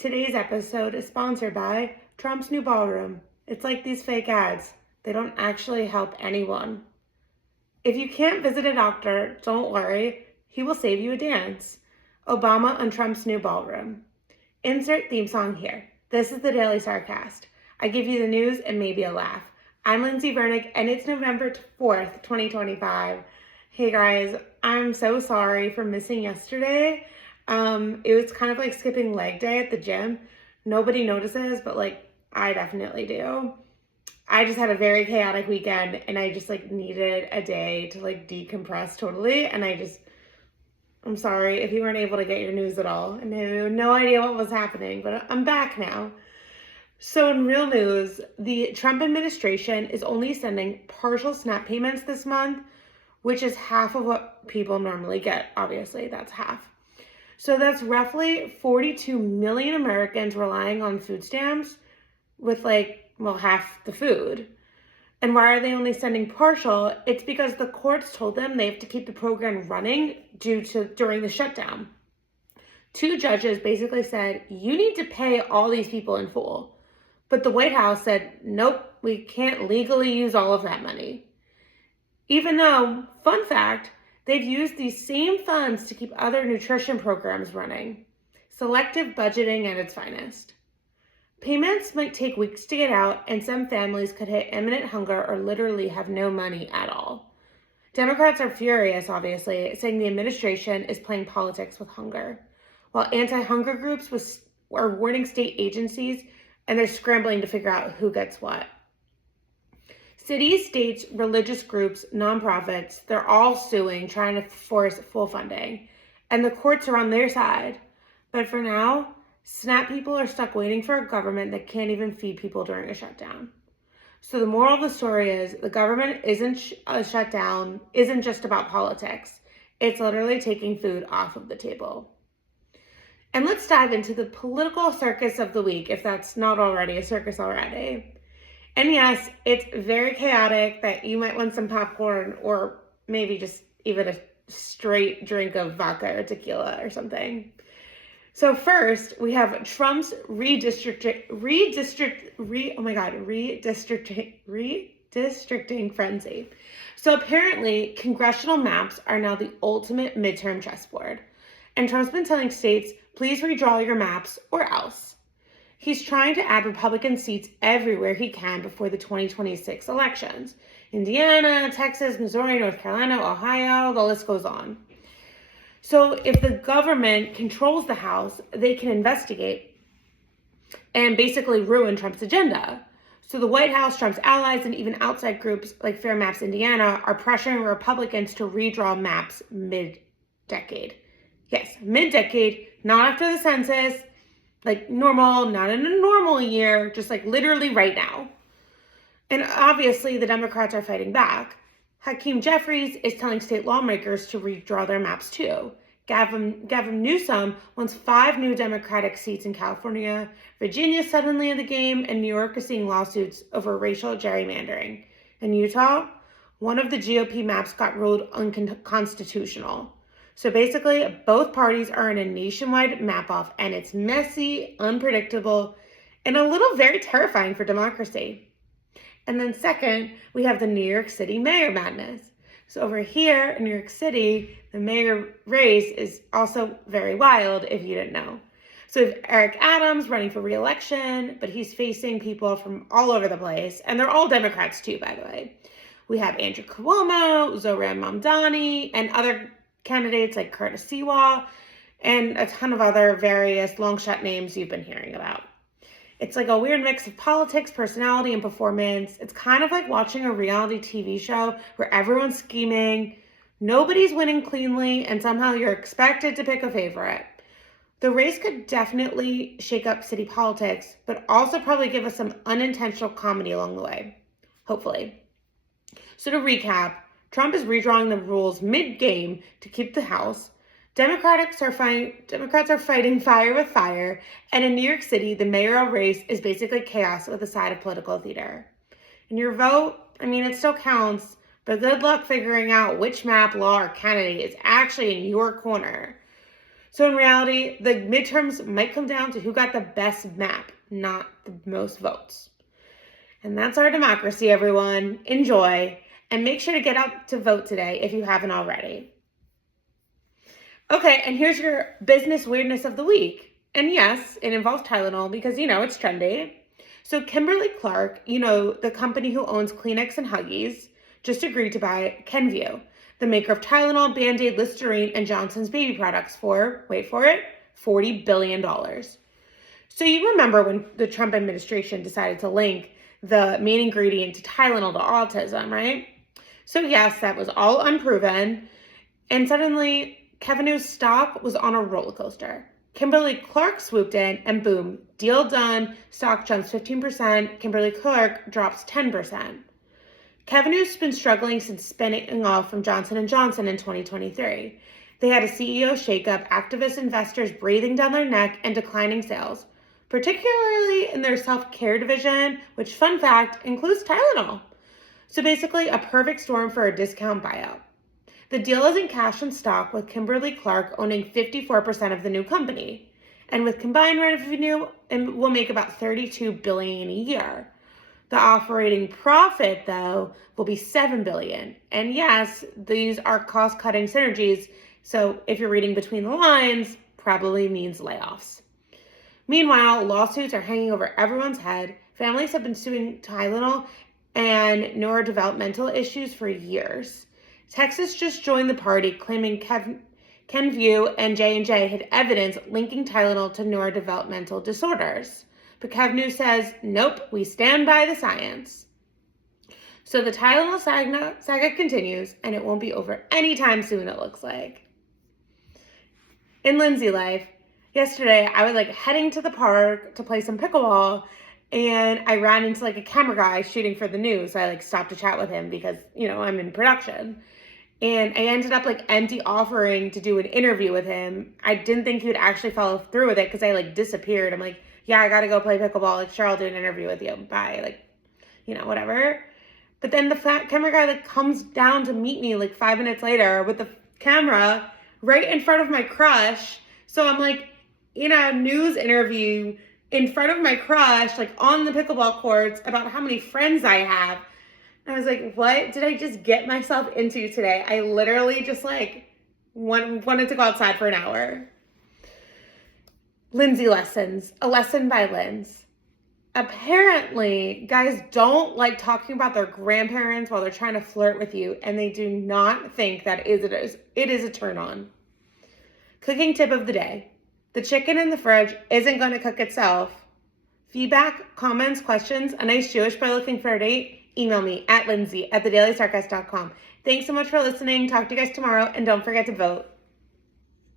Today's episode is sponsored by Trump's new ballroom. It's like these fake ads. They don't actually help anyone. If you can't visit a doctor, don't worry. He will save you a dance. Obama on Trump's new ballroom. Insert theme song here. This is the Daily Sarcast. I give you the news and maybe a laugh. I'm Lindsey Vernick and it's November 4th, 2025. Hey guys, I'm so sorry for missing yesterday. It was kind of like skipping leg day at the gym. Nobody notices, but I definitely do. I just had a very chaotic weekend and I just needed a day to decompress totally. And I'm sorry if you weren't able to get your news at all. And I had no idea what was happening, but I'm back now. So in real news, the Trump administration is only sending partial SNAP payments this month, which is half of what people normally get. Obviously, that's half. So that's roughly 42 million Americans relying on food stamps with half the food. And why are they only sending partial? It's because the courts told them they have to keep the program running during the shutdown. Two judges basically said, you need to pay all these people in full. But the White House said, nope, we can't legally use all of that money. Even though, fun fact, they've used these same funds to keep other nutrition programs running. Selective budgeting at its finest. Payments might take weeks to get out, and some families could hit imminent hunger or literally have no money at all. Democrats are furious, obviously, saying the administration is playing politics with hunger, while anti-hunger groups are warning state agencies, and they're scrambling to figure out who gets what. Cities, states, religious groups, nonprofits, they're all suing, trying to force full funding. And the courts are on their side. But for now, SNAP people are stuck waiting for a government that can't even feed people during a shutdown. So the moral of the story is the government shutdown isn't just about politics. It's literally taking food off of the table. And let's dive into the political circus of the week, if that's not already a circus already. And yes, it's very chaotic that you might want some popcorn or maybe just even a straight drink of vodka or tequila or something. So first, we have Trump's redistricting frenzy. So apparently, congressional maps are now the ultimate midterm chessboard. And Trump's been telling states, please redraw your maps or else. He's trying to add Republican seats everywhere he can before the 2026 elections. Indiana, Texas, Missouri, North Carolina, Ohio, the list goes on. So if the government controls the House, they can investigate and basically ruin Trump's agenda. So the White House, Trump's allies, and even outside groups like Fair Maps Indiana are pressuring Republicans to redraw maps mid-decade. Yes, mid-decade, not after the census, normal, not in a normal year, just literally right now. And obviously the Democrats are fighting back. Hakeem Jeffries is telling state lawmakers to redraw their maps too. Gavin Newsom wants 5 new Democratic seats in California. Virginia's suddenly in the game, and New York is seeing lawsuits over racial gerrymandering. In Utah, one of the GOP maps got ruled unconstitutional. So basically, both parties are in a nationwide map-off, and it's messy, unpredictable, and a little very terrifying for democracy. And then second, we have the New York City mayor madness. So over here in New York City, the mayor race is also very wild, if you didn't know. So we have Eric Adams running for re-election, but he's facing people from all over the place, and they're all Democrats too, by the way. We have Andrew Cuomo, Zohran Mamdani, and other candidates like Curtis Siwa, and a ton of other various long shot names you've been hearing about. It's a weird mix of politics, personality, and performance. It's kind of like watching a reality TV show where everyone's scheming, nobody's winning cleanly, and somehow you're expected to pick a favorite. The race could definitely shake up city politics, but also probably give us some unintentional comedy along the way. Hopefully. So to recap, Trump is redrawing the rules mid-game to keep the House. Democrats are fighting fire with fire, and in New York City, the mayoral race is basically chaos with a side of political theater. And your vote, it still counts, but good luck figuring out which map, law, or candidate is actually in your corner. So in reality, the midterms might come down to who got the best map, not the most votes. And that's our democracy, everyone. Enjoy. And make sure to get out to vote today if you haven't already. Okay, and here's your business weirdness of the week. And yes, it involves Tylenol because, it's trendy. So Kimberly-Clark, the company who owns Kleenex and Huggies, just agreed to buy Kenvue, the maker of Tylenol, Band-Aid, Listerine, and Johnson's baby products for, wait for it, $40 billion. So you remember when the Trump administration decided to link the main ingredient to Tylenol to autism, right? So yes, that was all unproven. And suddenly, Kevinu's stock was on a roller coaster. Kimberly-Clark swooped in and boom, deal done, stock jumps 15%, Kimberly-Clark drops 10%. Kevinu's been struggling since spinning off from Johnson & Johnson in 2023. They had a CEO shakeup, activist investors breathing down their neck, and declining sales, particularly in their self-care division, which, fun fact, includes Tylenol. So basically a perfect storm for a discount buyout. The deal is in cash and stock, with Kimberly-Clark owning 54% of the new company. And with combined revenue, it will make about $32 billion a year. The operating profit, though, will be $7 billion. And yes, these are cost-cutting synergies, so if you're reading between the lines, probably means layoffs. Meanwhile, lawsuits are hanging over everyone's head. Families have been suing Tylenol and neurodevelopmental issues for years. Texas just joined the party, claiming Kenvue and J&J had evidence linking Tylenol to neurodevelopmental disorders. But Kenvue says, nope, we stand by the science. So the Tylenol saga continues, and it won't be over anytime soon, it looks like. In Lindsey life, yesterday I was heading to the park to play some pickleball, and I ran into a camera guy shooting for the news. So I stopped to chat with him because, I'm in production. And I ended up empty offering to do an interview with him. I didn't think he would actually follow through with it because I disappeared. I'm yeah, I gotta go play pickleball. Sure, I'll do an interview with you. Bye. Whatever. But then the camera guy comes down to meet me 5 minutes later with the camera right in front of my crush. So I'm in a news interview in front of my crush, on the pickleball courts about how many friends I have. And I was what did I just get myself into today? I literally just wanted to go outside for an hour. Lindsey lessons, a lesson by Linz. Apparently, guys don't like talking about their grandparents while they're trying to flirt with you, and they do not think that it is a turn on. Cooking tip of the day. The chicken in the fridge isn't going to cook itself. Feedback, comments, questions, a nice Jewish boy looking for a date? Email me at lindsey@thedailysarcast.com. Thanks so much for listening. Talk to you guys tomorrow, and don't forget to vote.